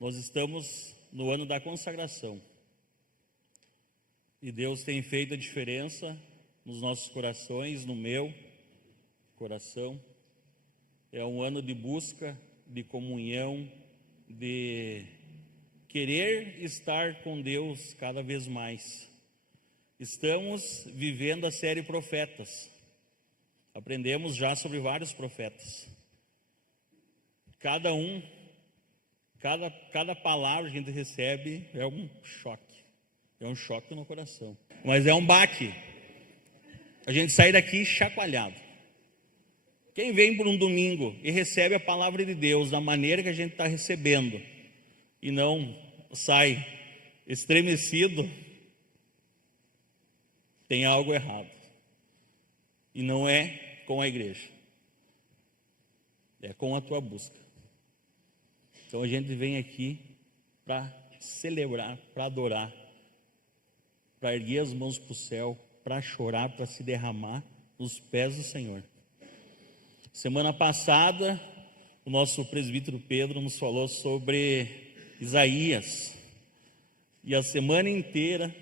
Nós estamos no ano da consagração e Deus tem feito a diferença nos nossos corações, no meu coração. É um ano de busca, de comunhão, de querer estar com Deus cada vez mais. Estamos vivendo a série Profetas. Aprendemos já sobre vários profetas. Cada palavra que a gente recebe é um choque no coração, mas é um baque. A gente sai daqui chacoalhado. Quem vem por um domingo e recebe a palavra de Deus da maneira que a gente está recebendo e não sai estremecido, tem algo errado. E não é com a igreja, é com a tua busca. Então a gente vem aqui para celebrar, para adorar, para erguer as mãos para o céu, para chorar, para se derramar nos pés do Senhor. Semana passada, o nosso presbítero Pedro nos falou sobre Isaías. E a semana inteira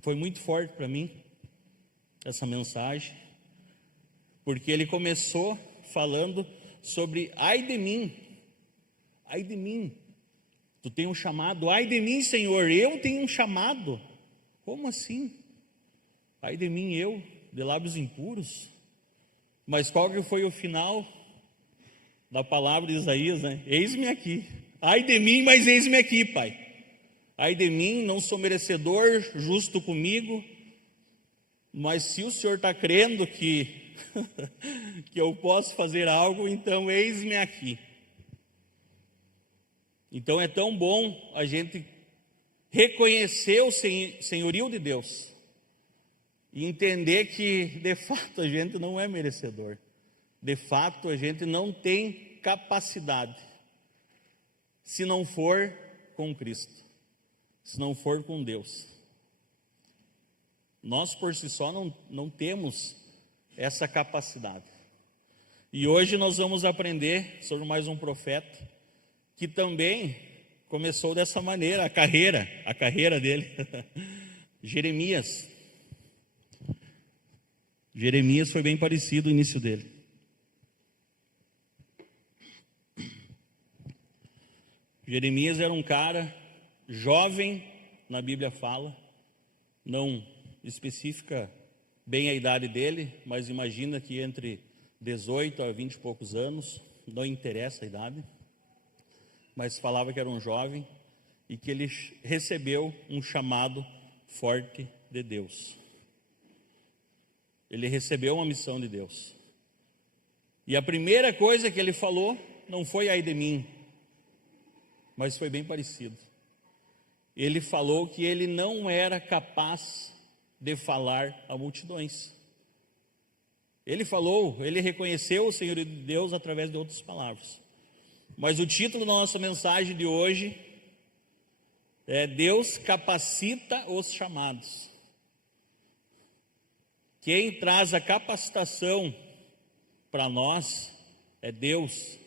foi muito forte para mim essa mensagem, porque ele começou falando sobre ai de mim, tu tem um chamado, ai de mim, Senhor, eu tenho um chamado. Como assim? Ai de mim, eu, de lábios impuros. Mas qual que foi o final da palavra de Isaías, né? Eis-me aqui. Ai de mim, mas eis-me aqui, Pai. Ai de mim, não sou merecedor, justo comigo, mas se o Senhor está crendo que, que eu posso fazer algo, então eis-me aqui. Então é tão bom a gente reconhecer o senhorio de Deus e entender que, de fato, a gente não é merecedor. De fato, a gente não tem capacidade se não for com Cristo, se não for com Deus. Nós, por si só, não temos essa capacidade. E hoje nós vamos aprender sobre mais um profeta que também começou dessa maneira, a carreira dele. Jeremias. Jeremias foi bem parecido o início dele. Jeremias era um cara jovem, na Bíblia fala, não especifica bem a idade dele, mas imagina que entre 18 a 20 e poucos anos, não interessa a idade, mas falava que era um jovem e que ele recebeu um chamado forte de Deus. Ele recebeu uma missão de Deus. E a primeira coisa que ele falou não foi ai de mim, mas foi bem parecido. Ele falou que ele não era capaz de falar a multidões. Ele reconheceu o Senhor de Deus através de outras palavras. Mas o título da nossa mensagem de hoje é Deus capacita os chamados. Quem traz a capacitação para nós é Deus.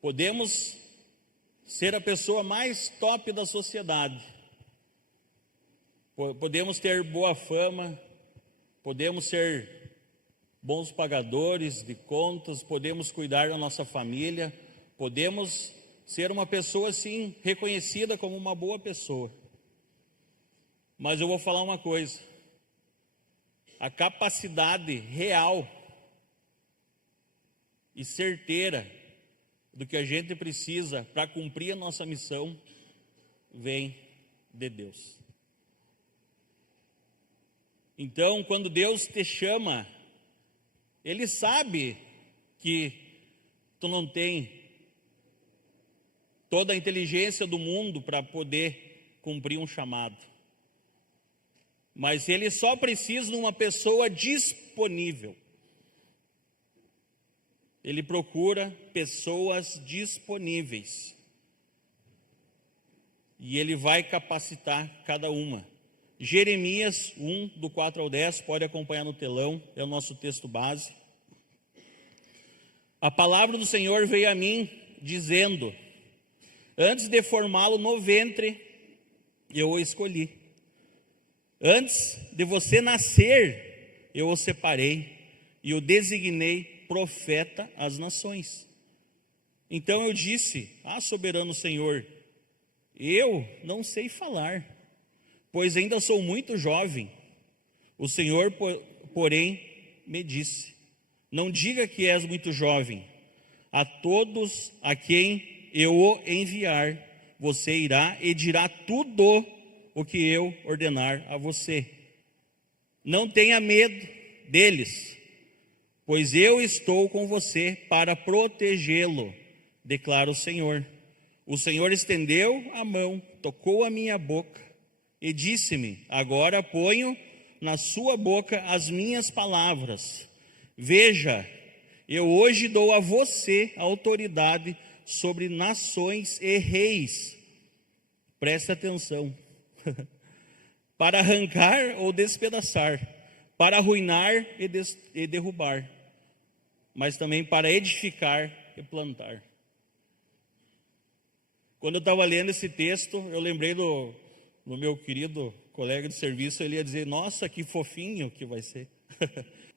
Podemos ser a pessoa mais top da sociedade, podemos ter boa fama, podemos ser bons pagadores de contas, podemos cuidar da nossa família, podemos ser uma pessoa assim reconhecida como uma boa pessoa. Mas eu vou falar uma coisa: a capacidade real e certeira do que a gente precisa para cumprir a nossa missão vem de Deus. Então, quando Deus te chama, Ele sabe que tu não tem toda a inteligência do mundo para poder cumprir um chamado. Mas Ele só precisa de uma pessoa disponível. Ele procura pessoas disponíveis. E Ele vai capacitar cada uma. Jeremias 1, do 4 ao 10, pode acompanhar no telão, é o nosso texto base. A palavra do Senhor veio a mim, dizendo: antes de formá-lo no ventre, eu o escolhi. Antes de você nascer, eu o separei e o designei profeta às nações. Então eu disse: soberano Senhor, eu não sei falar, pois ainda sou muito jovem. O Senhor, porém, me disse: não diga que és muito jovem. A todos a quem eu o enviar, você irá e dirá tudo o que eu ordenar a você. Não tenha medo deles, pois eu estou com você para protegê-lo, declara o Senhor. O Senhor estendeu a mão, tocou a minha boca e disse-me: agora ponho na sua boca as minhas palavras. Veja, eu hoje dou a você autoridade sobre nações e reis. Presta atenção. Para arrancar ou despedaçar, para arruinar e derrubar, mas também para edificar e plantar. Quando eu estava lendo esse texto, eu lembrei do meu querido colega de serviço. Ele ia dizer: nossa, que fofinho que vai ser.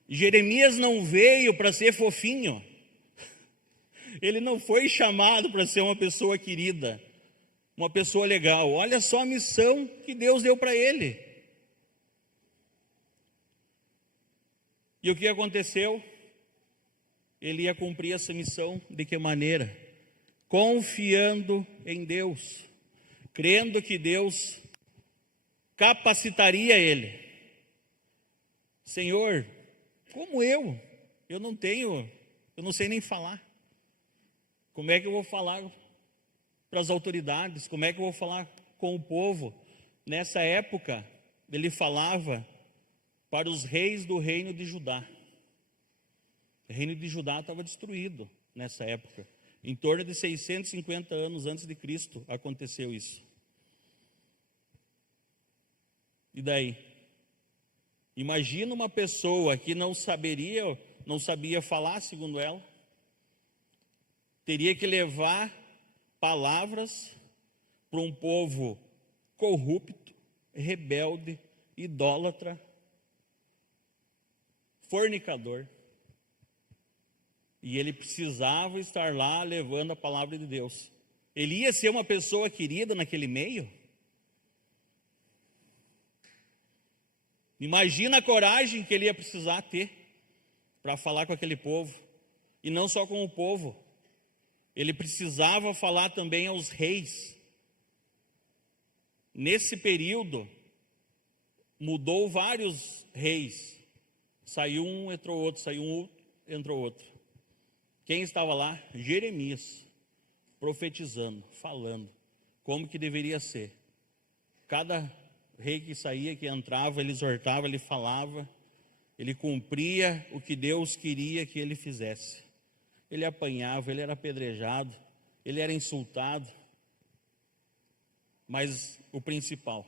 Jeremias não veio para ser fofinho. Ele não foi chamado para ser uma pessoa querida, uma pessoa legal. Olha só a missão que Deus deu para ele. E o que aconteceu? Ele ia cumprir essa missão de que maneira? Confiando em Deus, crendo que Deus capacitaria ele. Senhor, como eu não sei nem falar. Como é que eu vou falar para as autoridades? Como é que eu vou falar com o povo? Nessa época, ele falava para os reis do reino de Judá. O reino de Judá estava destruído nessa época. Em torno de 650 anos antes de Cristo aconteceu isso. E daí? Imagina uma pessoa que não sabia falar, segundo ela, teria que levar palavras para um povo corrupto, rebelde, idólatra, fornicador. E ele precisava estar lá levando a palavra de Deus. Ele ia ser uma pessoa querida naquele meio? Imagina a coragem que ele ia precisar ter para falar com aquele povo. E não só com o povo. Ele precisava falar também aos reis. Nesse período, mudou vários reis. Saiu um, entrou outro, saiu um, entrou outro. Quem estava lá? Jeremias, profetizando, falando como que deveria ser. Cada rei que saía, que entrava, ele exortava, ele falava, ele cumpria o que Deus queria que ele fizesse. Ele apanhava, ele era apedrejado, ele era insultado, mas o principal,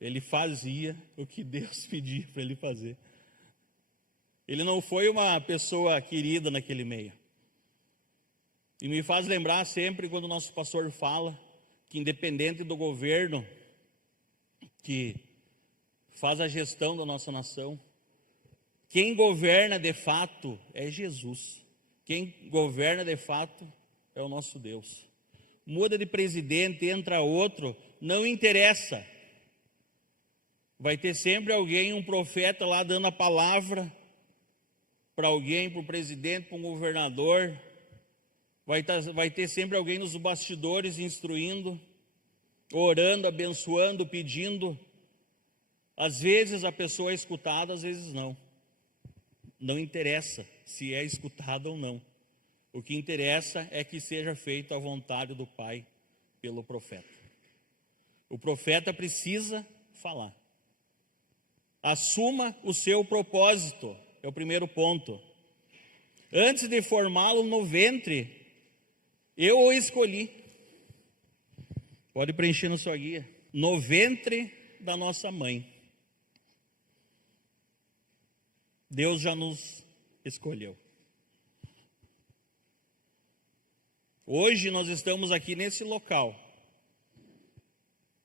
ele fazia o que Deus pedia para ele fazer. Ele não foi uma pessoa querida naquele meio. E me faz lembrar sempre quando o nosso pastor fala que independente do governo que faz a gestão da nossa nação, quem governa de fato é Jesus. Quem governa de fato é o nosso Deus. Muda de presidente, entra outro, não interessa. Vai ter sempre alguém, um profeta lá dando a palavra para alguém, para o presidente, para um governador. Vai ter sempre alguém nos bastidores instruindo, orando, abençoando, pedindo. Às vezes a pessoa é escutada, às vezes não. Não interessa se é escutada ou não. O que interessa é que seja feita a vontade do Pai pelo profeta. O profeta precisa falar. Assuma o seu propósito, é o primeiro ponto. Antes de formá-lo no ventre, eu o escolhi. Pode preencher na sua guia. No ventre da nossa mãe, Deus já nos escolheu. Hoje nós estamos aqui nesse local.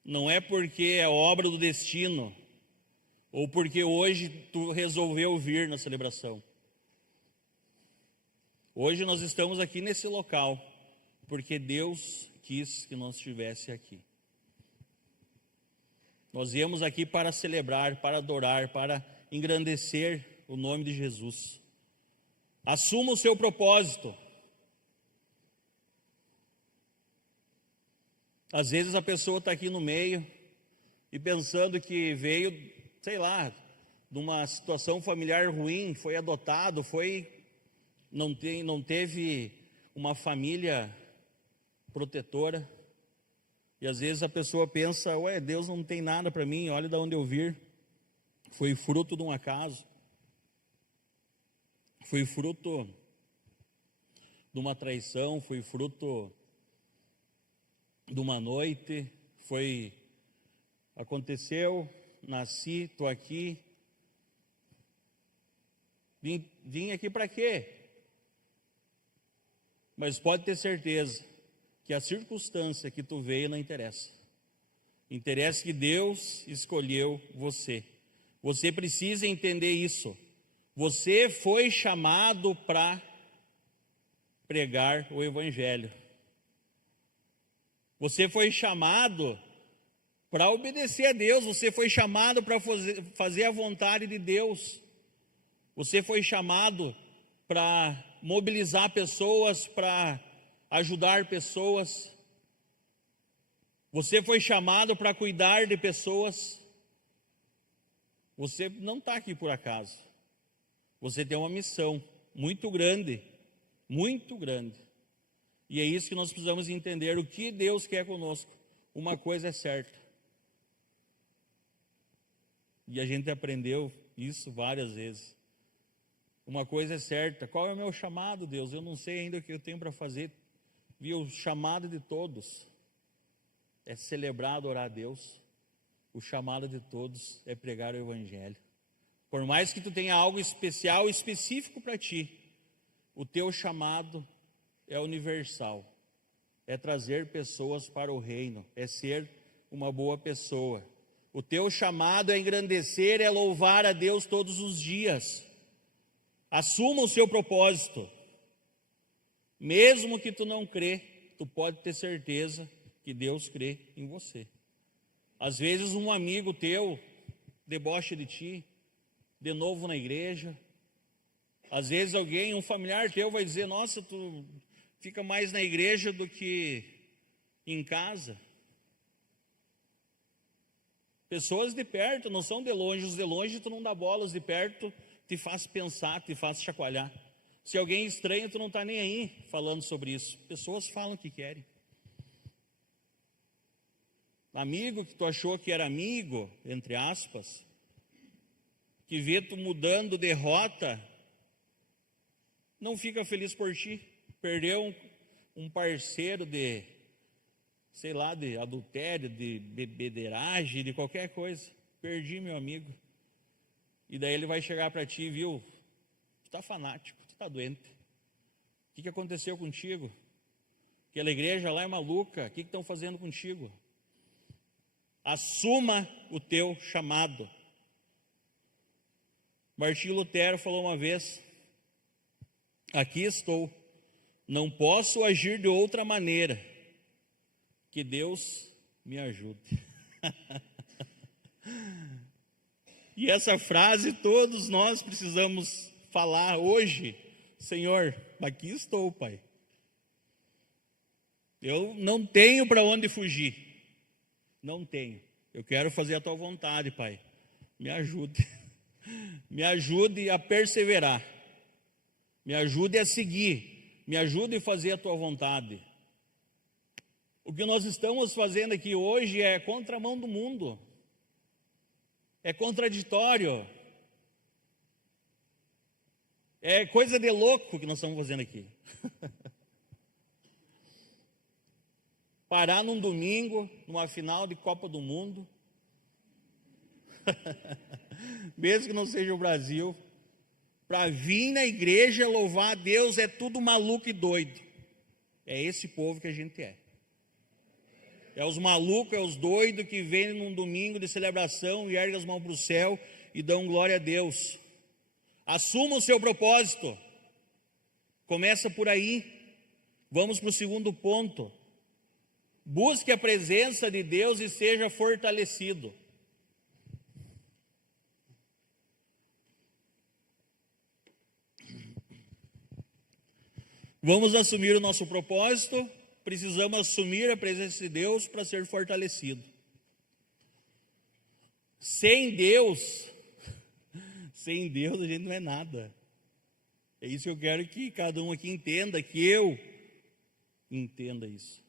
Não é porque é obra do destino, ou porque hoje tu resolveu vir na celebração. Hoje nós estamos aqui nesse local, porque Deus quis que nós estivesse aqui. Nós viemos aqui para celebrar, para adorar, para engrandecer o nome de Jesus. Assuma o seu propósito. Às vezes a pessoa está aqui no meio e pensando que veio, sei lá, de uma situação familiar ruim, foi adotado, não teve uma família protetora. E às vezes a pessoa pensa, Deus não tem nada para mim, olha de onde eu vim. Foi fruto de um acaso. Foi fruto de uma traição, foi fruto de uma noite, aconteceu, nasci, estou aqui. Vim aqui para quê? Mas pode ter certeza que a circunstância que tu veio não interessa. Interessa que Deus escolheu você. Você precisa entender isso. Você foi chamado para pregar o Evangelho. Você foi chamado para obedecer a Deus. Você foi chamado para fazer a vontade de Deus. Você foi chamado para mobilizar pessoas, para ajudar pessoas. Você foi chamado para cuidar de pessoas. Você não está aqui por acaso. Você tem uma missão muito grande, muito grande. E é isso que nós precisamos entender, o que Deus quer conosco. Uma coisa é certa. E a gente aprendeu isso várias vezes. Uma coisa é certa, qual é o meu chamado, Deus? Eu não sei ainda o que eu tenho para fazer. Viu? O chamado de todos é celebrar, adorar a Deus. O chamado de todos é pregar o Evangelho. Por mais que tu tenha algo especial, específico para ti, o teu chamado é universal. É trazer pessoas para o reino, é ser uma boa pessoa. O teu chamado é engrandecer, é louvar a Deus todos os dias. Assuma o seu propósito. Mesmo que tu não crê, tu pode ter certeza que Deus crê em você. Às vezes um amigo teu debocha de ti, de novo na igreja. Às vezes um familiar teu vai dizer, nossa, tu fica mais na igreja do que em casa. Pessoas de perto, não são de longe. Os de longe tu não dá bola, os de perto te faz pensar, te faz chacoalhar. Se alguém estranha, tu não está nem aí falando sobre isso. Pessoas falam o que querem. Amigo que tu achou que era amigo, entre aspas, que vê tu mudando de rota, não fica feliz por ti. Perdeu um parceiro de, sei lá, de adultério, de bebedeiragem, de qualquer coisa. Perdi meu amigo. E daí ele vai chegar para ti, viu? Tu está fanático, tu está doente. O que aconteceu contigo? Aquela igreja lá é maluca, o que estão fazendo contigo? Assuma o teu chamado. Martinho Lutero falou uma vez, aqui estou, não posso agir de outra maneira, que Deus me ajude. E essa frase todos nós precisamos falar hoje. Senhor, aqui estou, Pai. Eu não tenho para onde fugir. Não tenho. Eu quero fazer a tua vontade, Pai. Me ajude. Me ajude a perseverar. Me ajude a seguir. Me ajude a fazer a tua vontade. O que nós estamos fazendo aqui hoje é contramão do mundo. É contraditório. É coisa de louco que nós estamos fazendo aqui. Parar num domingo, numa final de Copa do Mundo, mesmo que não seja o Brasil, para vir na igreja louvar a Deus, é tudo maluco e doido. É esse povo que a gente é. É os malucos, é os doidos que vêm num domingo de celebração e erguem as mãos para o céu e dão glória a Deus. Assuma o seu propósito. Começa por aí. Vamos para o segundo ponto. Busque a presença de Deus e seja fortalecido. Vamos assumir o nosso propósito, precisamos assumir a presença de Deus para ser fortalecido. Sem Deus a gente não é nada. É isso que eu quero que cada um aqui entenda, que eu entenda isso.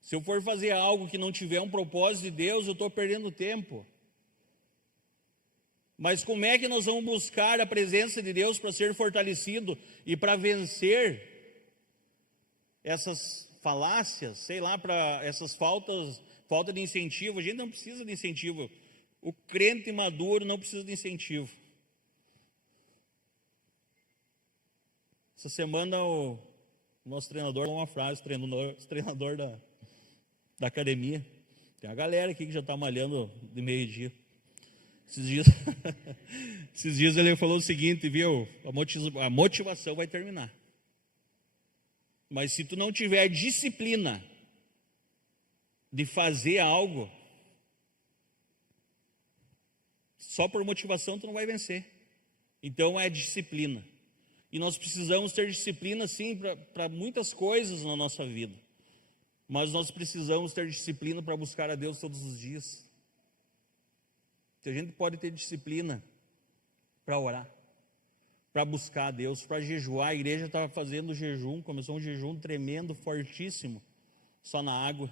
Se eu for fazer algo que não tiver um propósito de Deus, eu estou perdendo tempo. Mas como é que nós vamos buscar a presença de Deus para ser fortalecido e para vencer essas falácias, sei lá, para essas falta de incentivo? A gente não precisa de incentivo. O crente maduro não precisa de incentivo. Essa semana o nosso treinador falou uma frase, treinador da academia. Tem uma galera aqui que já está malhando de meio-dia. Esses dias ele falou o seguinte, viu? A motivação vai terminar. Mas se tu não tiver disciplina de fazer algo, só por motivação tu não vai vencer. Então é disciplina. E nós precisamos ter disciplina sim para muitas coisas na nossa vida. Mas nós precisamos ter disciplina para buscar a Deus todos os dias. A gente pode ter disciplina para orar, para buscar a Deus, para jejuar. A igreja estava fazendo jejum, começou um jejum tremendo, fortíssimo, só na água.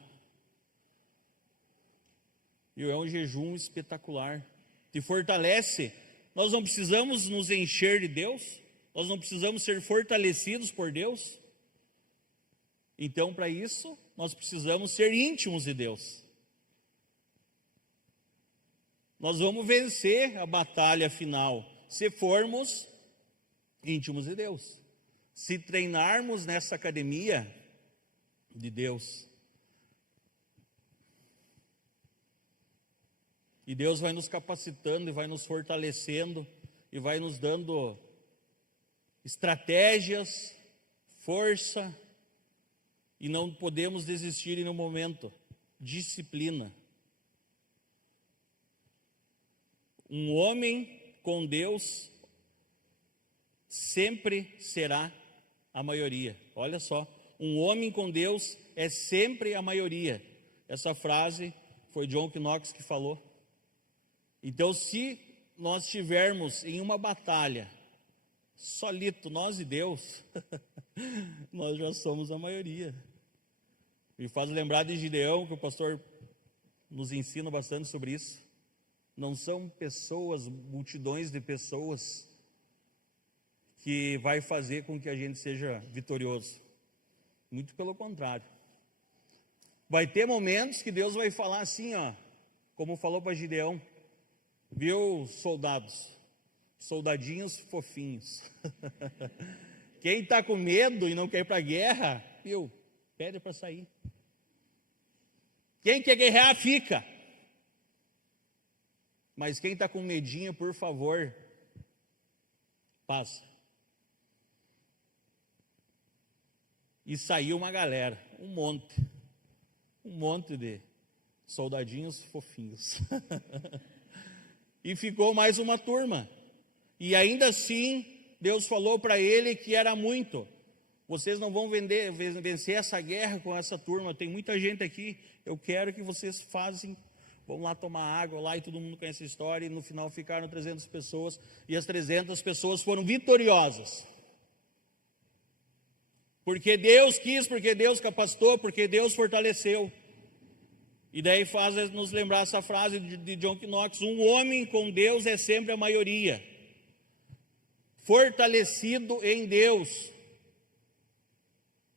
E é um jejum espetacular, te fortalece. Nós não precisamos nos encher de Deus, nós não precisamos ser fortalecidos por Deus. Então, para isso, nós precisamos ser íntimos de Deus. Nós vamos vencer a batalha final se formos íntimos de Deus. Se treinarmos nessa academia de Deus. E Deus vai nos capacitando e vai nos fortalecendo e vai nos dando estratégias, força, e não podemos desistir em nenhum momento. Disciplina. Um homem com Deus sempre será a maioria. Olha só, um homem com Deus é sempre a maioria. Essa frase foi John Knox que falou. Então, se nós estivermos em uma batalha, solito, nós e Deus, nós já somos a maioria. Me faz lembrar de Gideão, que o pastor nos ensina bastante sobre isso. Não são pessoas, multidões de pessoas, que vai fazer com que a gente seja vitorioso. Muito pelo contrário. Vai ter momentos que Deus vai falar assim, ó, como falou para Gideão, viu, soldados, soldadinhos fofinhos. Quem está com medo e não quer ir para a guerra, viu, pede para sair. Quem quer guerrear, fica. Mas quem está com medinho, por favor, passa. E saiu uma galera, um monte de soldadinhos fofinhos. E ficou mais uma turma. E ainda assim, Deus falou para ele que era muito. Vocês não vão vencer essa guerra com essa turma. Tem muita gente aqui. Eu quero que vocês vão lá tomar água lá, e todo mundo conhece a história. E no final ficaram 300 pessoas. E as 300 pessoas foram vitoriosas. Porque Deus quis, porque Deus capacitou, porque Deus fortaleceu. E daí faz nos lembrar essa frase de John Knox: um homem com Deus é sempre a maioria. Fortalecido em Deus.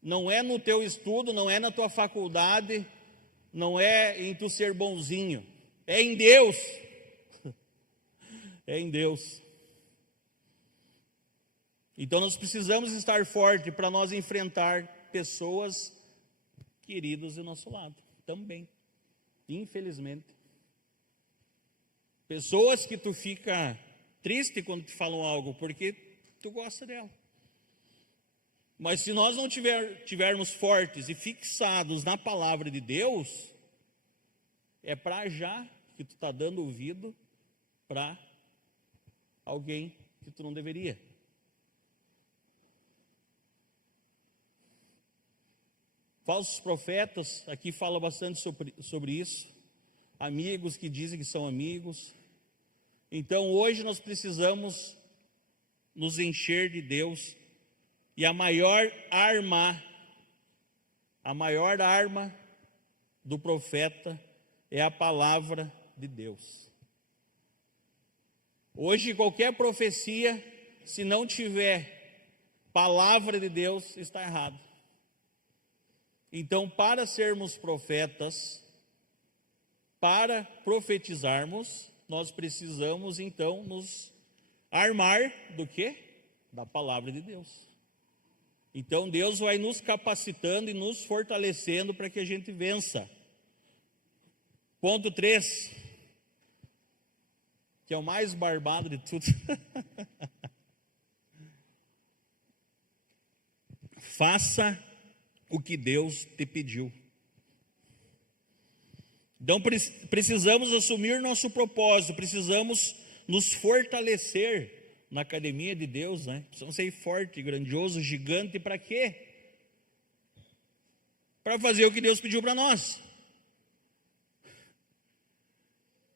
Não é no teu estudo, não é na tua faculdade, não é em tu ser bonzinho. É em Deus. É em Deus. Então nós precisamos estar fortes para nós enfrentar pessoas queridas do nosso lado, também, infelizmente. Pessoas que tu fica triste quando te falam algo, porque tu gosta dela. Mas se nós não tivermos fortes e fixados na palavra de Deus, é para já que tu está dando ouvido para alguém que tu não deveria. Falsos profetas, aqui fala bastante sobre isso. Amigos que dizem que são amigos. Então hoje nós precisamos nos encher de Deus. E a maior arma do profeta é a palavra de Deus. Hoje qualquer profecia, se não tiver palavra de Deus, está errado. Então, para sermos profetas, para profetizarmos, nós precisamos então nos armar do quê? Da palavra de Deus. Então Deus vai nos capacitando e nos fortalecendo para que a gente vença. Ponto 3, que é o mais barbado de tudo. Faça o que Deus te pediu. Então precisamos assumir nosso propósito, precisamos nos fortalecer na academia de Deus, né? Precisamos ser forte, grandioso, gigante, para quê? Para fazer o que Deus pediu para nós.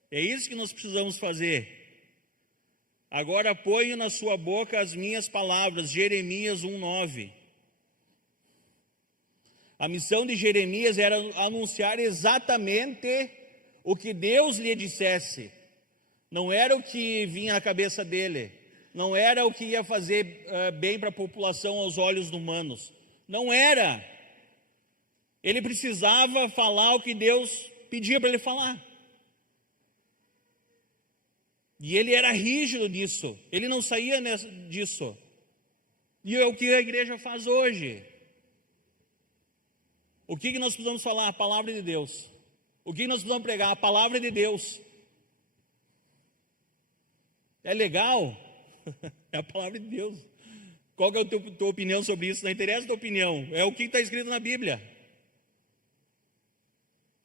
É isso que nós precisamos fazer. Agora ponho na sua boca as minhas palavras, Jeremias 1:9. A missão de Jeremias era anunciar exatamente o que Deus lhe dissesse. Não era o que vinha na cabeça dele. Não era o que ia fazer bem para a população aos olhos humanos. Não era. Ele precisava falar o que Deus pedia para ele falar. E ele era rígido nisso. Ele não saía disso. E é o que a igreja faz hoje. O que nós precisamos falar? A palavra de Deus. O que nós precisamos pregar? A palavra de Deus. É legal? É a palavra de Deus. Qual que é a tua opinião sobre isso? Não interessa a tua opinião. É o que está escrito na Bíblia.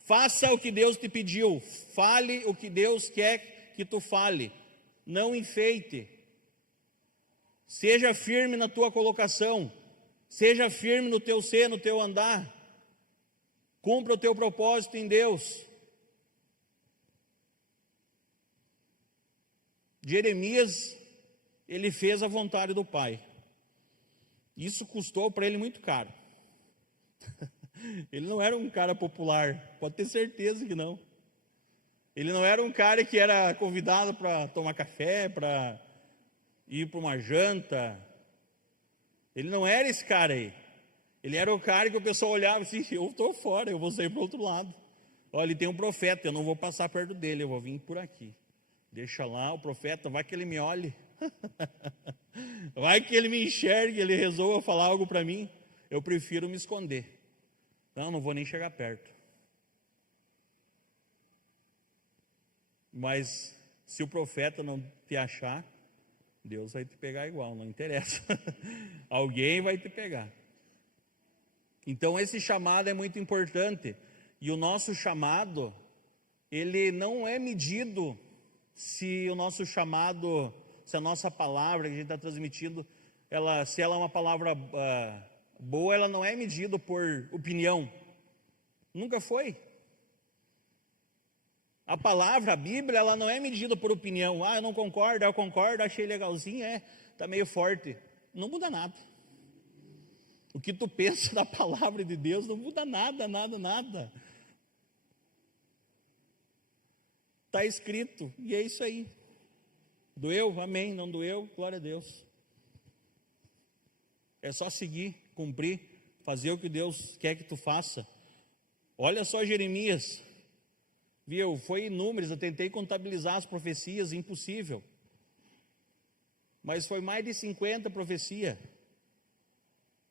Faça o que Deus te pediu. Fale o que Deus quer que tu fale. Não enfeite. Seja firme na tua colocação. Seja firme no teu ser, no teu andar. Cumpra o teu propósito em Deus. Jeremias, ele fez a vontade do Pai. Isso custou para ele muito caro. Ele não era um cara popular, pode ter certeza que não. Ele não era um cara que era convidado para tomar café, para ir para uma janta. Ele não era esse cara aí. Ele era o cara que o pessoal olhava assim, eu estou fora, eu vou sair para o outro lado. Olha, ele tem um profeta, eu não vou passar perto dele, eu vou vir por aqui. Deixa lá o profeta, vai que ele me olhe. Vai que ele me enxergue, ele resolva falar algo para mim. Eu prefiro me esconder. Não vou nem chegar perto. Mas se o profeta não te achar, Deus vai te pegar igual, não interessa. Alguém vai te pegar. Então esse chamado é muito importante. E o nosso chamado, ele não é medido se o nosso chamado, se a nossa palavra que a gente está transmitindo, se ela é uma palavra boa, ela não é medida por opinião. Nunca foi. A palavra, a Bíblia, ela não é medida por opinião. Eu não concordo, eu concordo, achei legalzinho, está meio forte. Não muda nada. O que tu pensa da palavra de Deus não muda nada, nada, nada. Está escrito, e é isso aí. Doeu? Amém. Não doeu? Glória a Deus. É só seguir, cumprir, fazer o que Deus quer que tu faça. Olha só Jeremias. Viu? Foi em números, eu tentei contabilizar as profecias, impossível. Mas foi mais de 50 profecias.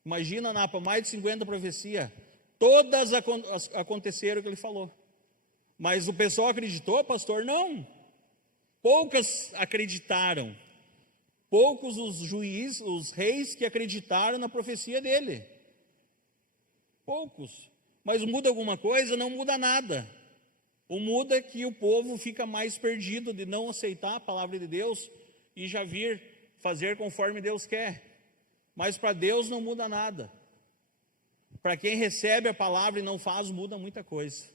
Imagina, Napa, mais de 50 profecias. Todas aconteceram o que ele falou. Mas o pessoal acreditou, pastor? Não. Poucas acreditaram. Poucos os juízes, os reis que acreditaram na profecia dele. Poucos. Mas muda alguma coisa? Não muda nada. O muda é que o povo fica mais perdido de não aceitar a palavra de Deus e já vir fazer conforme Deus quer. Mas para Deus não muda nada. Para quem recebe a palavra e não faz, muda muita coisa.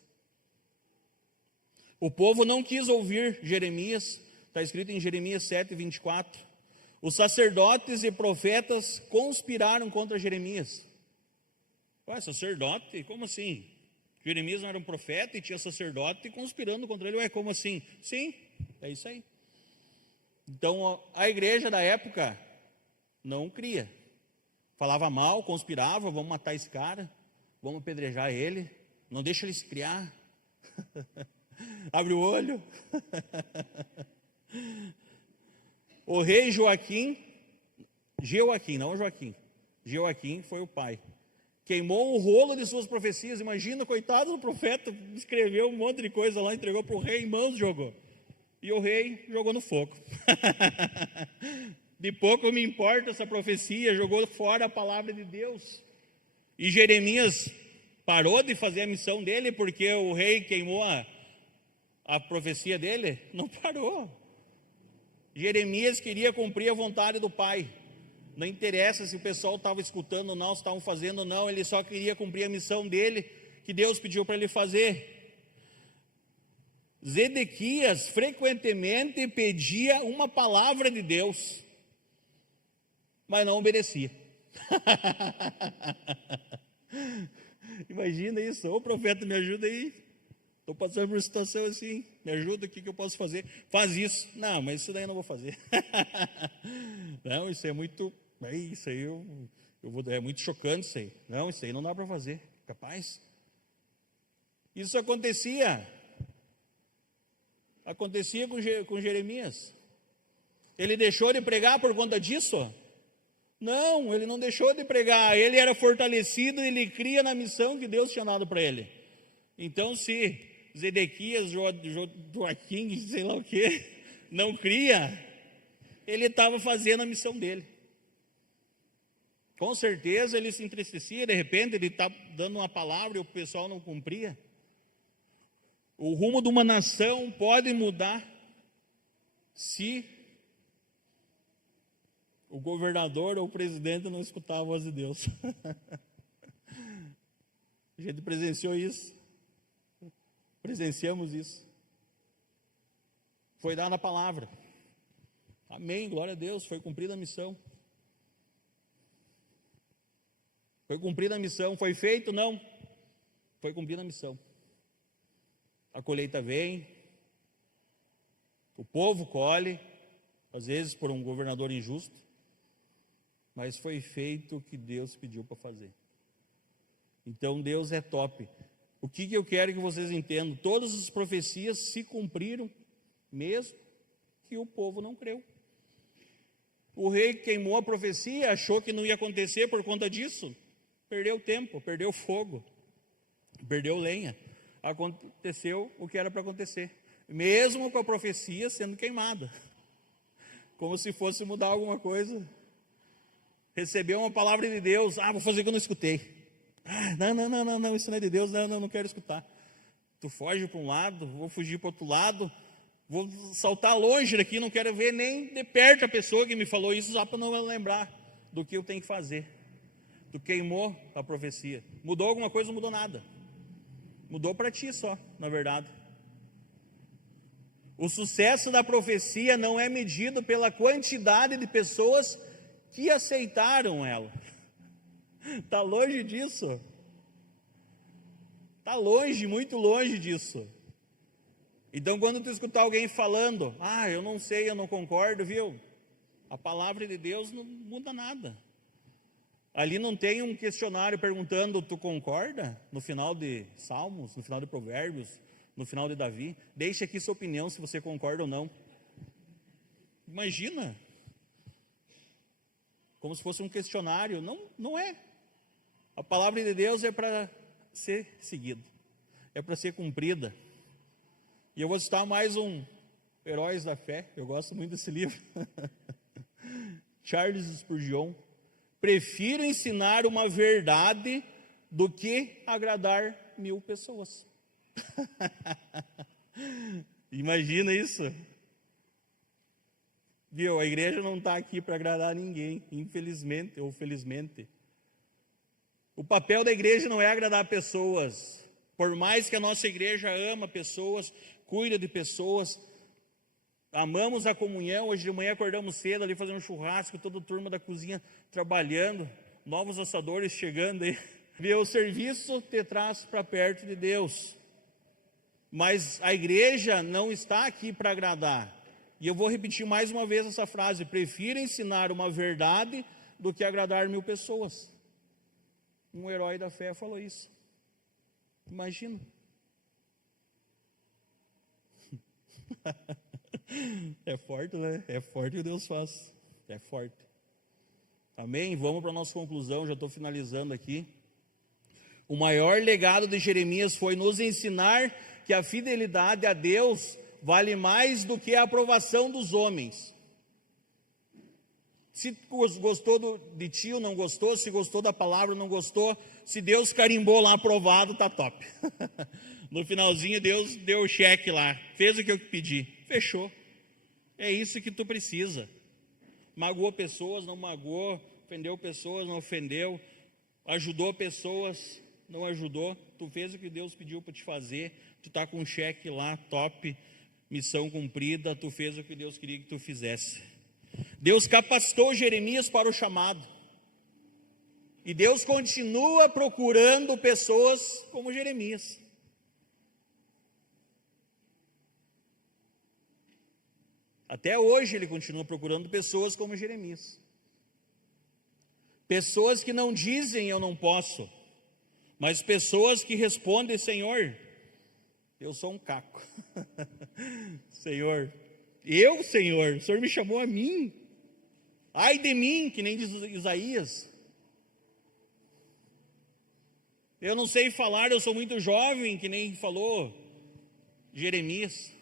O povo não quis ouvir Jeremias, está escrito em Jeremias 7, 24. Os sacerdotes e profetas conspiraram contra Jeremias. Ué, sacerdote? Como assim? Jeremias não era um profeta e tinha sacerdote conspirando contra ele. Ué, como assim? Sim, é isso aí. Então, a igreja da época não cria. Falava mal, conspirava, vamos matar esse cara, vamos apedrejar ele, não deixa ele se criar. Abre o olho. O rei Joaquim foi o pai. Queimou o rolo de suas profecias. Imagina, coitado do profeta, escreveu um monte de coisa lá, entregou para o rei, em mãos jogou. E o rei jogou no fogo. De pouco me importa essa profecia, jogou fora a palavra de Deus. E Jeremias parou de fazer a missão dele porque o rei queimou a profecia dele? Não parou. Jeremias queria cumprir a vontade do pai. Não interessa se o pessoal estava escutando ou não, se estavam fazendo ou não, ele só queria cumprir a missão dele, que Deus pediu para ele fazer. Zedequias frequentemente pedia uma palavra de Deus, mas não obedecia. Imagina isso. Ô profeta, me ajuda aí. Estou passando por uma situação assim. Me ajuda, o que eu posso fazer? Faz isso. Não, mas isso daí eu não vou fazer. Não, isso é muito... Isso aí é muito chocante isso aí. Não, isso aí não dá para fazer. Capaz? Isso acontecia. Acontecia com Jeremias. Ele deixou de pregar por conta disso? Não, ele não deixou de pregar. Ele era fortalecido e ele cria na missão que Deus tinha dado para ele. Então, se Zedequias, Joaquim, sei lá o que, não cria, ele estava fazendo a missão dele. Com certeza ele se entristecia, de repente ele está dando uma palavra e o pessoal não cumpria. O rumo de uma nação pode mudar se o governador ou o presidente não escutar a voz de Deus. A gente presenciou isso. Presenciamos isso. Foi dada a palavra. Amém, glória a Deus, foi cumprida a missão. Foi cumprida a missão. Foi feito? Não. Foi cumprida a missão. A colheita vem, o povo colhe, às vezes por um governador injusto, mas foi feito o que Deus pediu para fazer. Então Deus é top. O que eu quero que vocês entendam? Todas as profecias se cumpriram, mesmo que o povo não creu. O rei queimou a profecia, achou que não ia acontecer por conta disso, perdeu tempo, perdeu fogo, perdeu lenha. Aconteceu o que era para acontecer, mesmo com a profecia sendo queimada, como se fosse mudar alguma coisa. Recebeu uma palavra de Deus, vou fazer o que eu não escutei. Não, isso não é de Deus, não quero escutar. Tu foge para um lado, vou fugir para o outro lado, vou saltar longe daqui, não quero ver nem de perto a pessoa que me falou isso, só para não lembrar do que eu tenho que fazer. Tu queimou a profecia. Mudou alguma coisa? Não mudou nada. Mudou para ti só, na verdade. O sucesso da profecia não é medido pela quantidade de pessoas que aceitaram ela. Está longe disso. Está longe, muito longe disso. Então, quando tu escutar alguém falando, eu não sei, eu não concordo, viu? A palavra de Deus não muda nada. Ali não tem um questionário perguntando, tu concorda? No final de Salmos, no final de Provérbios, no final de Davi. Deixe aqui sua opinião se você concorda ou não. Imagina. Como se fosse um questionário. Não é. A palavra de Deus é para ser seguida, é para ser cumprida. E eu vou citar mais um Heróis da Fé, eu gosto muito desse livro. Charles Spurgeon: prefiro ensinar uma verdade do que agradar 1000 pessoas. Imagina isso. Viu, a igreja não está aqui para agradar ninguém, infelizmente ou felizmente. O papel da igreja não é agradar pessoas. Por mais que a nossa igreja ama pessoas, cuida de pessoas, amamos a comunhão. Hoje de manhã acordamos cedo ali fazendo um churrasco, toda a turma da cozinha trabalhando, novos assadores chegando aí. O serviço te traz para perto de Deus. Mas a igreja não está aqui para agradar. E eu vou repetir mais uma vez essa frase: prefiro ensinar uma verdade do que agradar 1000 pessoas. Um herói da fé falou isso. Imagina. É forte, né? É forte o que Deus faz. É forte. Amém? Vamos para a nossa conclusão, já estou finalizando aqui. O maior legado de Jeremias foi nos ensinar que a fidelidade a Deus vale mais do que a aprovação dos homens. Se gostou de ti ou não gostou, se gostou da palavra ou não gostou, se Deus carimbou lá aprovado, tá top. No finalzinho Deus deu o cheque lá, fez o que eu pedi, fechou. É isso que tu precisa. Magoou pessoas, não magoou, ofendeu pessoas, não ofendeu, ajudou pessoas, não ajudou, tu fez o que Deus pediu para te fazer, tu está com um cheque lá, top, missão cumprida, tu fez o que Deus queria que tu fizesse. Deus capacitou Jeremias para o chamado, e Deus continua procurando pessoas como Jeremias. Até hoje Ele continua procurando pessoas como Jeremias. Pessoas que não dizem eu não posso, mas pessoas que respondem: Senhor, eu sou um caco. Senhor, o Senhor me chamou a mim. Ai de mim, que nem diz Isaías. Eu não sei falar, eu sou muito jovem, que nem falou Jeremias.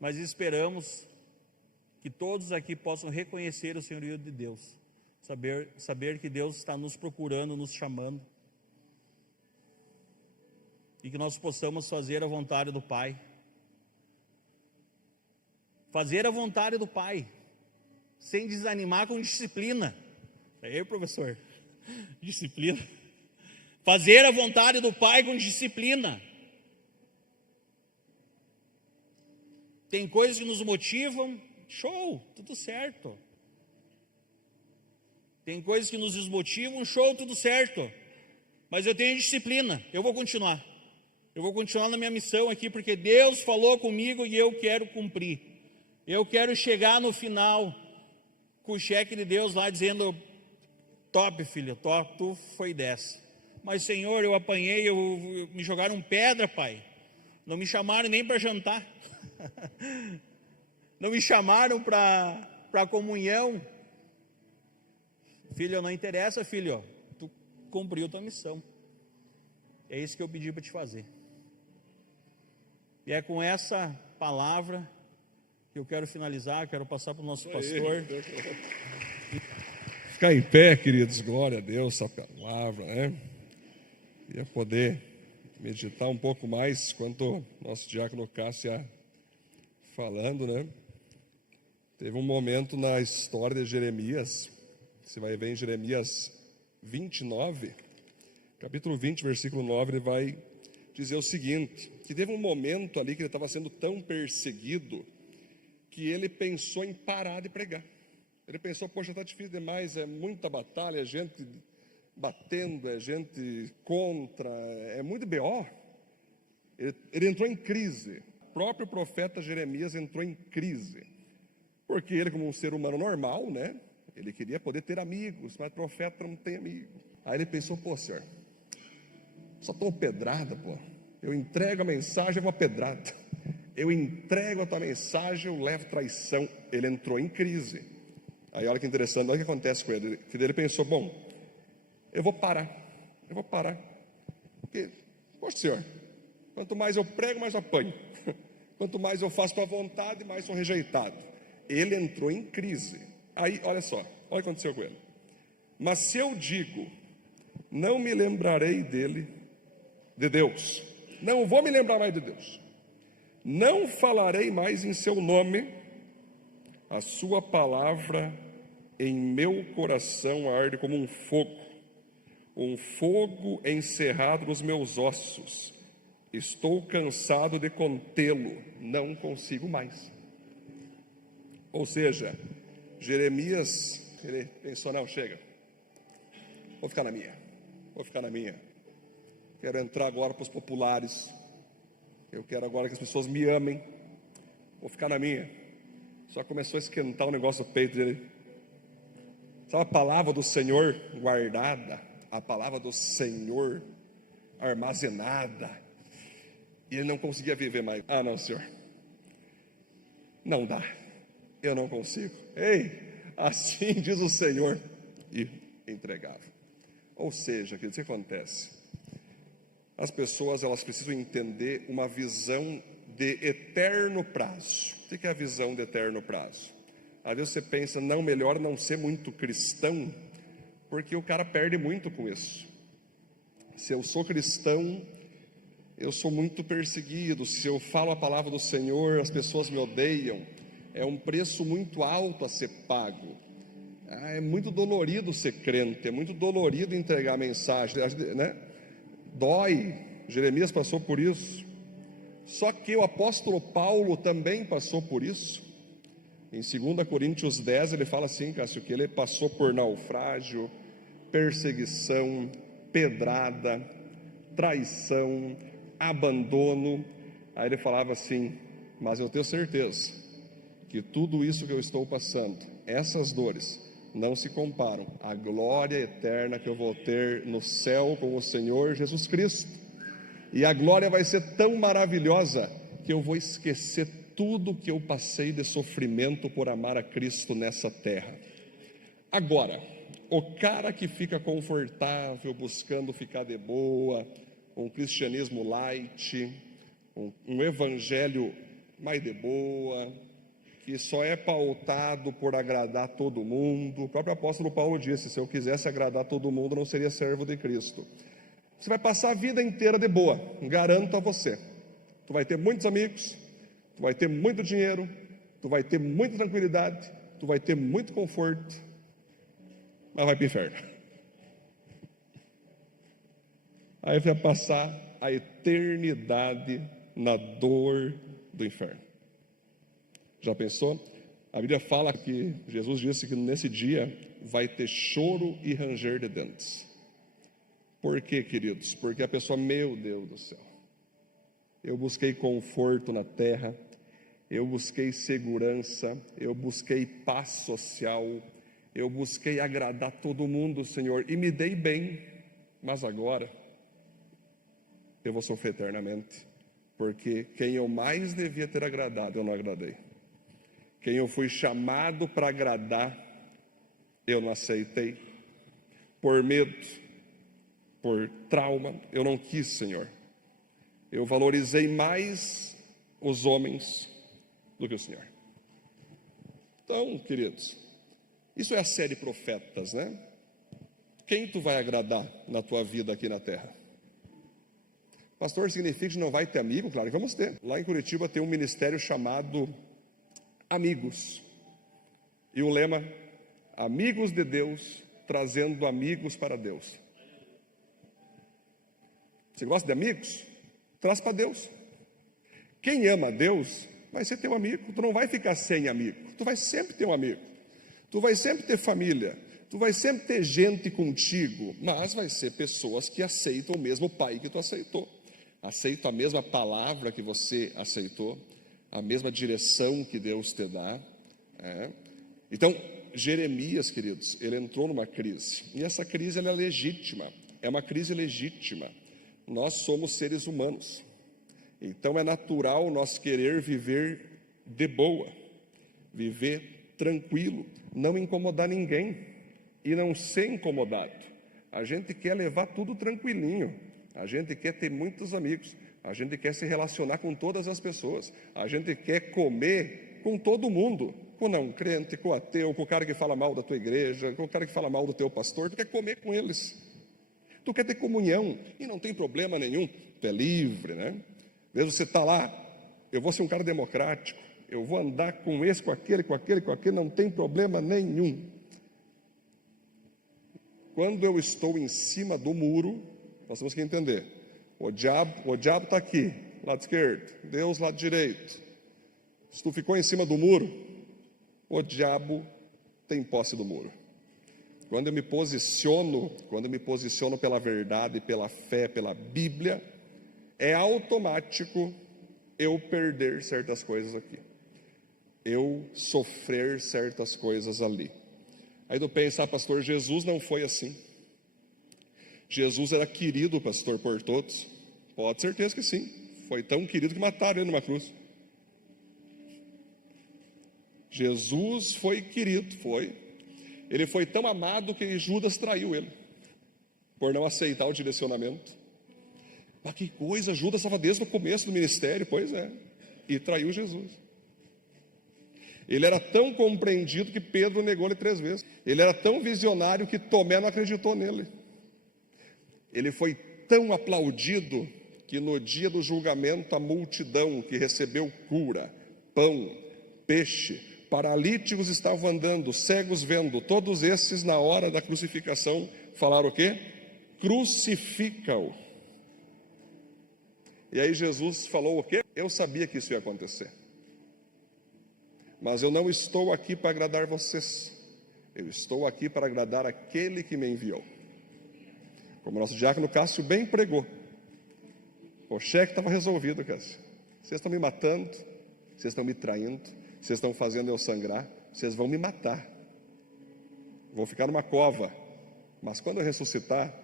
Mas esperamos que todos aqui possam reconhecer o senhorio de Deus, saber que Deus está nos procurando, nos chamando, e que nós possamos fazer a vontade do Pai. Fazer a vontade do Pai, sem desanimar, com disciplina. Aí, professor, disciplina. Fazer a vontade do Pai com disciplina. Tem coisas que nos motivam, show, tudo certo. Tem coisas que nos desmotivam, show, tudo certo. Mas eu tenho disciplina, eu vou continuar. Eu vou continuar na minha missão aqui, porque Deus falou comigo e eu quero cumprir. Eu quero chegar no final com o cheque de Deus lá dizendo: top, filho, top, tu foi 10. Mas, Senhor, eu apanhei, me jogaram pedra, Pai. Não me chamaram nem para jantar. Não me chamaram para comunhão. Filho, não interessa, filho, tu cumpriu tua missão. É isso que eu pedi para te fazer. E é com essa palavra que eu quero finalizar, quero passar para o nosso pastor. Ficar em pé, queridos, glória a Deus, essa palavra, né? Ia poder meditar um pouco mais quanto nosso diácono Cássio ia falando, né? Teve um momento na história de Jeremias, você vai ver em Jeremias 29, capítulo 20, versículo 9, ele vai dizer o seguinte, que teve um momento ali que ele estava sendo tão perseguido, que ele pensou em parar de pregar. Ele pensou: poxa, está difícil demais, é muita batalha, é gente batendo, é gente contra, é muito BO. Ele entrou em crise. O próprio profeta Jeremias entrou em crise, porque ele, como um ser humano normal, né, ele queria poder ter amigos, mas profeta não tem amigo. Aí ele pensou: pô, Senhor, só estou pedrada, pô. Eu entrego a mensagem, é uma pedrada. eu entrego a tua mensagem, eu levo traição. Ele entrou em crise. Aí olha que interessante, olha o que acontece com ele. Ele pensou, bom, eu vou parar. Porque, poxa Senhor, quanto mais eu prego, mais eu apanho. Quanto mais eu faço tua vontade, mais sou rejeitado. Ele entrou em crise. Aí, olha só, olha o que aconteceu com ele. Mas se eu digo, não me lembrarei de Deus, não vou me lembrar mais de Deus, não falarei mais em seu nome, a sua palavra em meu coração arde como um fogo encerrado nos meus ossos. Estou cansado de contê-lo, não consigo mais. Ou seja, Jeremias, ele pensou, não, chega, vou ficar na minha. Quero entrar agora para os populares, eu quero agora que as pessoas me amem, vou ficar na minha. Só começou a esquentar o negócio do peito dele. Sabe a palavra do Senhor guardada, a palavra do Senhor armazenada, e ele não conseguia viver mais. Ah, não, Senhor, não dá, eu não consigo. Ei, assim diz o Senhor, e entregava. Ou seja, querido, o que acontece? As pessoas, elas precisam entender uma visão de eterno prazo. O que é a visão de eterno prazo? Às vezes você pensa, não, melhor não ser muito cristão, porque o cara perde muito com isso. Se eu sou cristão, eu sou muito perseguido. Se eu falo a palavra do Senhor, as pessoas me odeiam. É um preço muito alto a ser pago. É muito dolorido ser crente, é muito dolorido entregar a mensagem, né? Dói. Jeremias passou por isso. Só que o apóstolo Paulo também passou por isso. Em 2 Coríntios 10 ele fala assim, Cássio, que ele passou por naufrágio, perseguição, pedrada, traição, abandono. Aí ele falava assim, mas eu tenho certeza que tudo isso que eu estou passando, essas dores, não se comparam à glória eterna que eu vou ter no céu com o Senhor Jesus Cristo. E a glória vai ser tão maravilhosa que eu vou esquecer tudo que eu passei de sofrimento por amar a Cristo nessa terra. Agora, o cara que fica confortável, buscando ficar de boa, um cristianismo light, um evangelho mais de boa, que só é pautado por agradar todo mundo. O próprio apóstolo Paulo disse, se eu quisesse agradar todo mundo, não seria servo de Cristo. Você vai passar a vida inteira de boa, garanto a você. Tu vai ter muitos amigos, tu vai ter muito dinheiro, tu vai ter muita tranquilidade, tu vai ter muito conforto, mas vai para o inferno. Aí vai passar a eternidade na dor do inferno. Já pensou? A Bíblia fala que Jesus disse que nesse dia vai ter choro e ranger de dentes. Por quê, queridos? Porque a pessoa, meu Deus do céu, eu busquei conforto na terra, eu busquei segurança, eu busquei paz social, eu busquei agradar todo mundo, Senhor, e me dei bem, mas agora eu vou sofrer eternamente, porque quem eu mais devia ter agradado, eu não agradei. Quem eu fui chamado para agradar, eu não aceitei, por medo, por trauma, eu não quis, Senhor. Eu valorizei mais os homens do que o Senhor. Então, queridos, isso é a série Profetas, né? Quem tu vai agradar na tua vida aqui na terra? Pastor, significa que não vai ter amigo? Claro que vamos ter. Lá em Curitiba tem um ministério chamado Amigos. E o lema, amigos de Deus, trazendo amigos para Deus. Você gosta de amigos? Traz para Deus. Quem ama a Deus vai ser teu amigo. Tu não vai ficar sem amigo. Tu vai sempre ter um amigo. Tu vai sempre ter família. Tu vai sempre ter gente contigo. Mas vai ser pessoas que aceitam o mesmo Pai que tu aceitou. Aceitam a mesma palavra que você aceitou. A mesma direção que Deus te dá. Então, Jeremias, queridos, ele entrou numa crise. E essa crise ela é legítima. É uma crise legítima. Nós somos seres humanos. Então é natural nós querer viver de boa, viver tranquilo, não incomodar ninguém e não ser incomodado. A gente quer levar tudo tranquilinho, a gente quer ter muitos amigos, a gente quer se relacionar com todas as pessoas, a gente quer comer com todo mundo, com o não crente, com o ateu, com o cara que fala mal da tua igreja, com o cara que fala mal do teu pastor. Tu quer comer com eles, tu quer ter comunhão, e não tem problema nenhum, tu é livre, né? Às vezes você está lá, eu vou ser um cara democrático, eu vou andar com esse, com aquele, não tem problema nenhum. Quando eu estou em cima do muro, nós temos que entender, o diabo está aqui, lado esquerdo, Deus lado direito. Se tu ficou em cima do muro, o diabo tem posse do muro. Quando eu me posiciono pela verdade, pela fé, pela Bíblia, é automático eu perder certas coisas aqui, eu sofrer certas coisas ali. Aí tu pensa, pastor, Jesus não foi assim. Jesus era querido, pastor, por todos. Pode ter certeza que sim. Foi tão querido que mataram ele numa cruz. Jesus foi querido, foi. Ele foi tão amado que Judas traiu ele, por não aceitar o direcionamento. Mas que coisa, Judas estava desde o começo do ministério, pois é, e traiu Jesus. Ele era tão compreendido que Pedro negou ele 3 vezes. Ele era tão visionário que Tomé não acreditou nele. Ele foi tão aplaudido que no dia do julgamento a multidão que recebeu cura, pão, peixe, paralíticos estavam andando, cegos vendo, todos esses na hora da crucificação falaram o quê? Crucifica-o. E aí Jesus falou o quê? Eu sabia que isso ia acontecer, mas eu não estou aqui para agradar vocês, eu estou aqui para agradar aquele que me enviou. Como o nosso diácono Cássio bem pregou, o cheque estava resolvido, Cássio. Vocês estão me matando, vocês estão me traindo, vocês estão fazendo eu sangrar, vocês vão me matar, vou ficar numa cova, mas quando eu ressuscitar,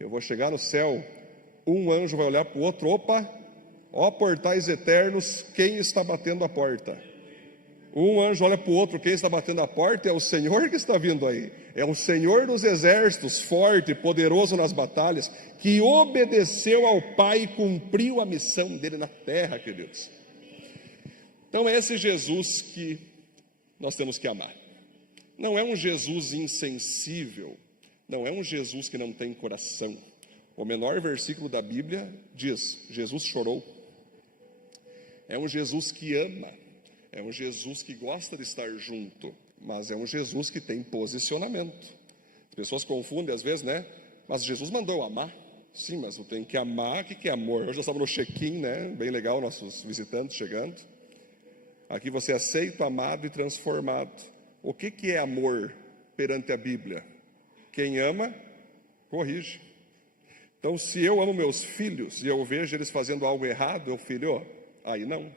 eu vou chegar no céu, um anjo vai olhar para o outro, opa, ó portais eternos, quem está batendo a porta? Um anjo olha para o outro, quem está batendo a porta é o Senhor que está vindo aí, é o Senhor dos exércitos, forte, poderoso nas batalhas, que obedeceu ao Pai e cumpriu a missão dele na terra, queridos. Então é esse Jesus que nós temos que amar. Não é um Jesus insensível, não é um Jesus que não tem coração. O menor versículo da Bíblia diz, Jesus chorou. É um Jesus que ama, é um Jesus que gosta de estar junto, mas é um Jesus que tem posicionamento. As pessoas confundem às vezes, né? Mas Jesus mandou eu amar. Sim, mas eu tenho que amar. O que é amor? Hoje nós estamos no check-in, né? Bem legal, nossos visitantes chegando. Aqui você é aceito, amado e transformado. O que é amor perante a Bíblia? Quem ama, corrige. Então, se eu amo meus filhos e eu vejo eles fazendo algo errado, eu filho, aí não.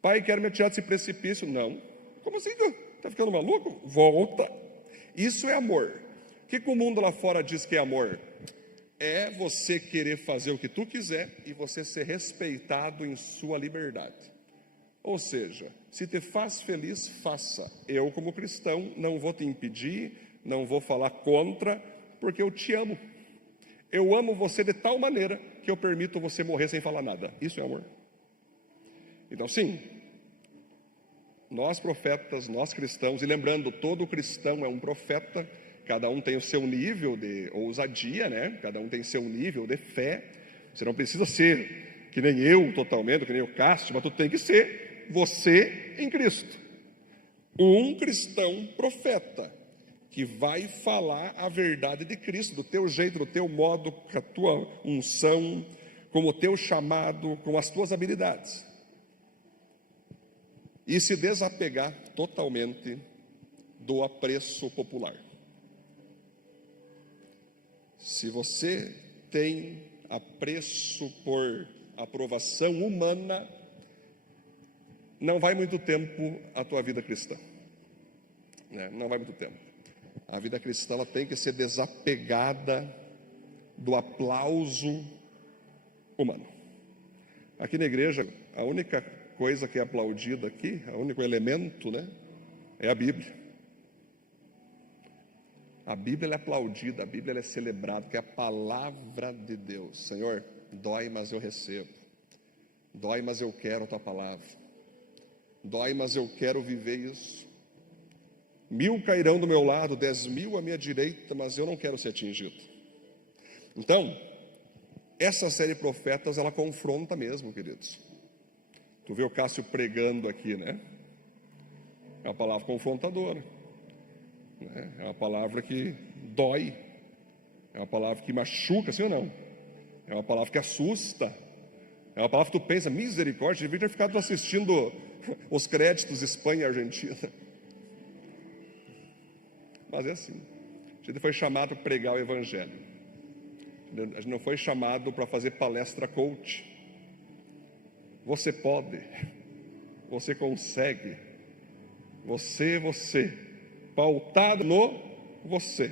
Pai, quero me atirar desse precipício. Não. Como assim? Está ficando maluco? Volta. Isso é amor. O que o mundo lá fora diz que é amor? É você querer fazer o que tu quiser e você ser respeitado em sua liberdade. Ou seja, se te faz feliz, faça. Eu, como cristão, não vou te impedir, não vou falar contra, porque eu te amo. Eu amo você de tal maneira que eu permito você morrer sem falar nada. Isso é amor. Então, sim, nós profetas, nós cristãos, e lembrando, todo cristão é um profeta, cada um tem o seu nível de ousadia, né? Cada um tem seu nível de fé. Você não precisa ser que nem eu totalmente, que nem o Cássio, mas tu tem que ser você em Cristo. Um cristão profeta, que vai falar a verdade de Cristo, do teu jeito, do teu modo, com a tua unção, com o teu chamado, com as tuas habilidades. E se desapegar totalmente do apreço popular. Se você tem apreço por aprovação humana, não vai muito tempo a tua vida cristã. Não vai muito tempo. A vida cristã ela tem que ser desapegada do aplauso humano. Aqui na igreja, a única coisa que é aplaudida aqui, o único elemento, né, é a Bíblia. A Bíblia é aplaudida, a Bíblia é celebrada, que é a palavra de Deus. Senhor, dói, mas eu recebo. Dói, mas eu quero a tua palavra. Dói, mas eu quero viver isso. 1000 cairão do meu lado, 10.000 à minha direita, mas eu não quero ser atingido. Então, essa série de profetas, ela confronta mesmo, queridos. Tu vê o Cássio pregando aqui, né? É uma palavra confrontadora, né? É uma palavra que dói, é uma palavra que machuca, sim ou não? É uma palavra que assusta, é uma palavra que tu pensa, misericórdia, devia ter ficado assistindo os créditos Espanha e Argentina. Mas é assim, a gente foi chamado para pregar o Evangelho, a gente não foi chamado para fazer palestra coach. Você pode, você consegue, você, pautado no você.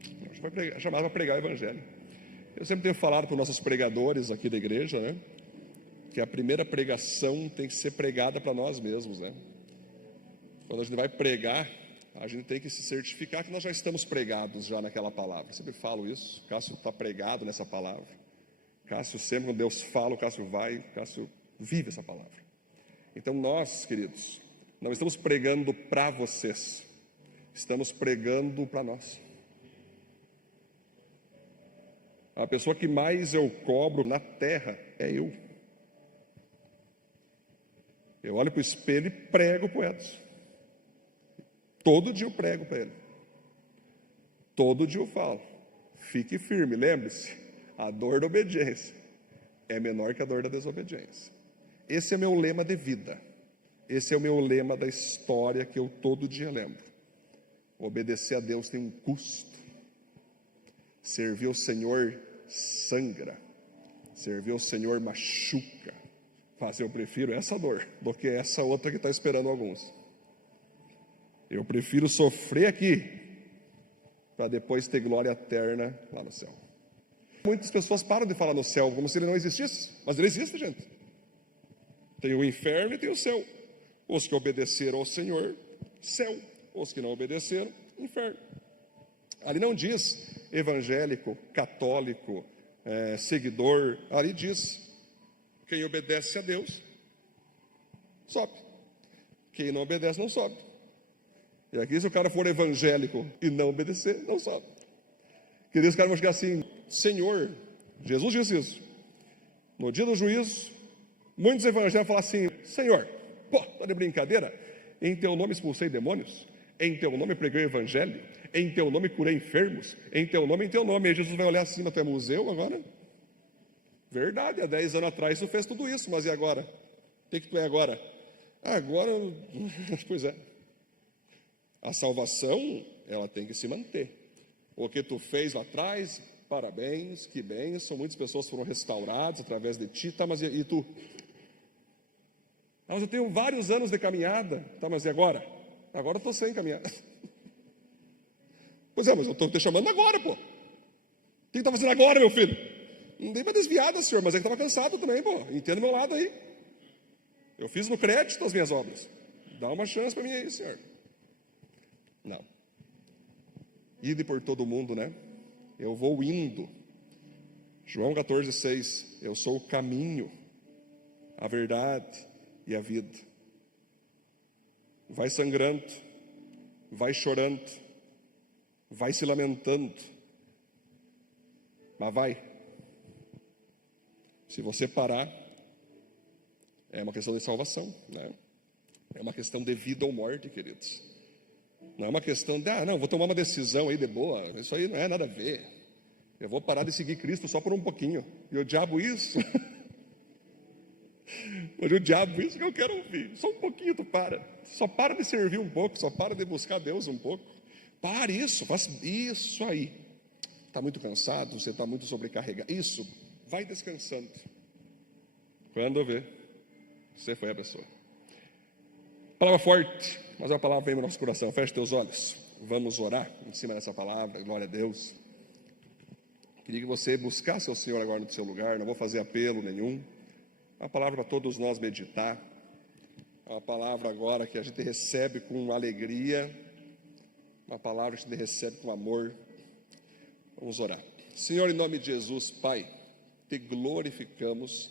A gente foi chamado para pregar o Evangelho. Eu sempre tenho falado para os nossos pregadores aqui da igreja, né, que a primeira pregação tem que ser pregada para nós mesmos, né? Quando a gente vai pregar, a gente tem que se certificar que nós já estamos pregados já naquela palavra. Eu sempre falo isso. Cássio está pregado nessa palavra. Cássio sempre, quando Deus fala, o Cássio vai, Cássio vive essa palavra. Então nós, queridos, não estamos pregando para vocês, estamos pregando para nós. A pessoa que mais eu cobro na terra é eu. Eu olho para o espelho e prego para o Edson. Todo dia eu prego para ele. Todo dia eu falo, fique firme, lembre-se, a dor da obediência é menor que a dor da desobediência. Esse é meu lema de vida. Esse é o meu lema da história que eu todo dia lembro. Obedecer a Deus tem um custo. Servir o Senhor sangra. Servir o Senhor machuca. Mas eu prefiro essa dor do que essa outra que está esperando alguns. Eu prefiro sofrer aqui para depois ter glória eterna lá no céu. Muitas pessoas param de falar no céu como se ele não existisse, mas ele existe, gente. Tem o inferno e tem o céu. Os que obedeceram ao Senhor, céu. Os que não obedeceram, inferno. Ali não diz evangélico, católico, seguidor. Ali diz, quem obedece a Deus, sobe. Quem não obedece, não sobe. E aqui, se o cara for evangélico e não obedecer, não sobe. Queridos, os caras vão chegar assim, Senhor, Jesus disse isso. No dia do juízo, muitos evangélicos falam assim, Senhor, pô, tá de brincadeira? Em teu nome expulsei demônios, em teu nome preguei o evangelho, em teu nome curei enfermos, em teu nome. Aí Jesus vai olhar assim, tu é museu agora? Verdade, há 10 anos atrás tu fez tudo isso, mas e agora? O que tu é agora? Agora, pois é. A salvação, ela tem que se manter. O que tu fez lá atrás, parabéns, que bênção. Muitas pessoas foram restauradas através de ti, tá, mas e tu? Mas eu tenho vários anos de caminhada, tá, mas e agora? Agora eu estou sem caminhada. Pois é, mas eu estou te chamando agora, pô. O que está fazendo agora, meu filho? Não dei uma desviada, senhor, mas é que estava cansado também, pô. Entenda o meu lado aí. Eu fiz no crédito as minhas obras. Dá uma chance para mim aí, senhor. Não. Ide por todo mundo, né? Eu vou indo. João 14,6. Eu sou o caminho, a verdade e a vida. Vai sangrando, vai chorando, vai se lamentando, mas vai. Se você parar, é uma questão de salvação, né? É uma questão de vida ou morte, queridos. Não é uma questão de, não, vou tomar uma decisão aí de boa. Isso aí não é nada a ver. Eu vou parar de seguir Cristo só por um pouquinho. E o diabo isso. Mas o diabo isso que eu quero ouvir. Só um pouquinho tu para. Só para de servir um pouco, só para de buscar Deus um pouco. Pare isso, faz isso aí. Está muito cansado, você está muito sobrecarregado. Isso, vai descansando. Quando vê, você foi a pessoa. Palavra forte, mas a palavra vem no nosso coração. Feche teus olhos. Vamos orar em cima dessa palavra. Glória a Deus. Queria que você buscasse o Senhor agora no seu lugar. Não vou fazer apelo nenhum. uma palavra para todos nós meditar, é uma palavra agora que a gente recebe com alegria, uma palavra que a gente recebe com amor. Vamos orar. Senhor, em nome de Jesus, Pai, te glorificamos,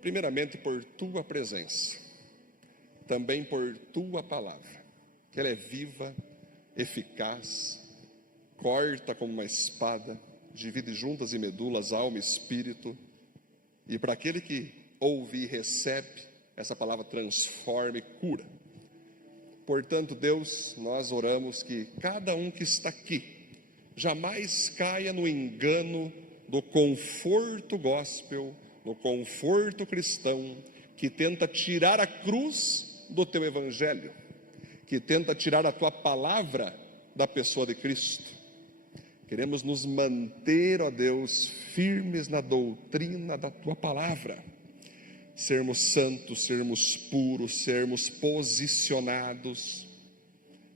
primeiramente por Tua presença, também por Tua palavra, que ela é viva, eficaz, corta como uma espada, divide juntas e medulas, alma e espírito, e para aquele que ouve e recebe, essa palavra transforma e cura. Portanto, Deus, nós oramos que cada um que está aqui jamais caia no engano do conforto gospel, no conforto cristão, que tenta tirar a cruz do teu evangelho, que tenta tirar a tua palavra da pessoa de Cristo. Queremos nos manter, ó Deus, firmes na doutrina da tua palavra, sermos santos, sermos puros, sermos posicionados,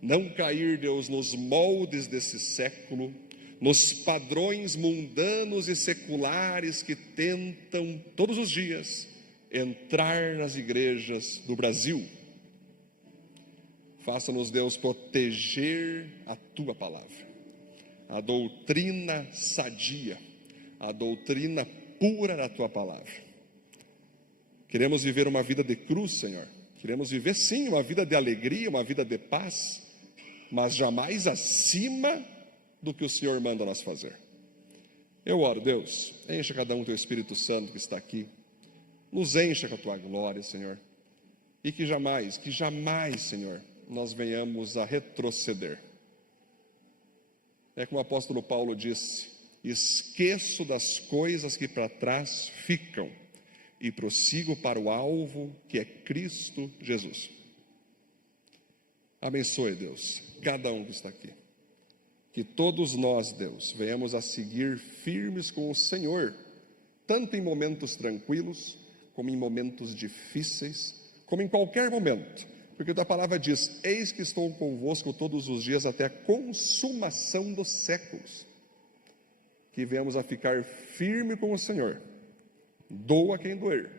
não cair, Deus, nos moldes desse século, nos padrões mundanos e seculares que tentam todos os dias entrar nas igrejas do Brasil. Faça-nos, Deus, proteger a tua palavra, a doutrina sadia, a doutrina pura da tua palavra. Queremos viver uma vida de cruz, Senhor. Queremos viver, sim, uma vida de alegria, uma vida de paz, mas jamais acima do que o Senhor manda nós fazer. Eu oro, Deus, encha cada um do teu Espírito Santo que está aqui, nos encha com a tua glória, Senhor, e que jamais, Senhor, nós venhamos a retroceder. É como o apóstolo Paulo disse: esqueço das coisas que para trás ficam e prossigo para o alvo, que é Cristo Jesus. Abençoe, Deus, cada um que está aqui. Que todos nós, Deus, venhamos a seguir firmes com o Senhor, tanto em momentos tranquilos, como em momentos difíceis, como em qualquer momento. Porque a tua palavra diz: eis que estou convosco todos os dias até a consumação dos séculos. Que venhamos a ficar firme com o Senhor. Doa quem doer,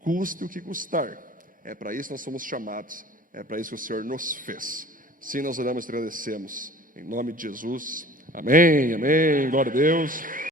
custe o que custar. É para isso que nós somos chamados, é para isso que o Senhor nos fez. Sim, nós oramos e agradecemos. Em nome de Jesus. Amém, amém. Glória a Deus.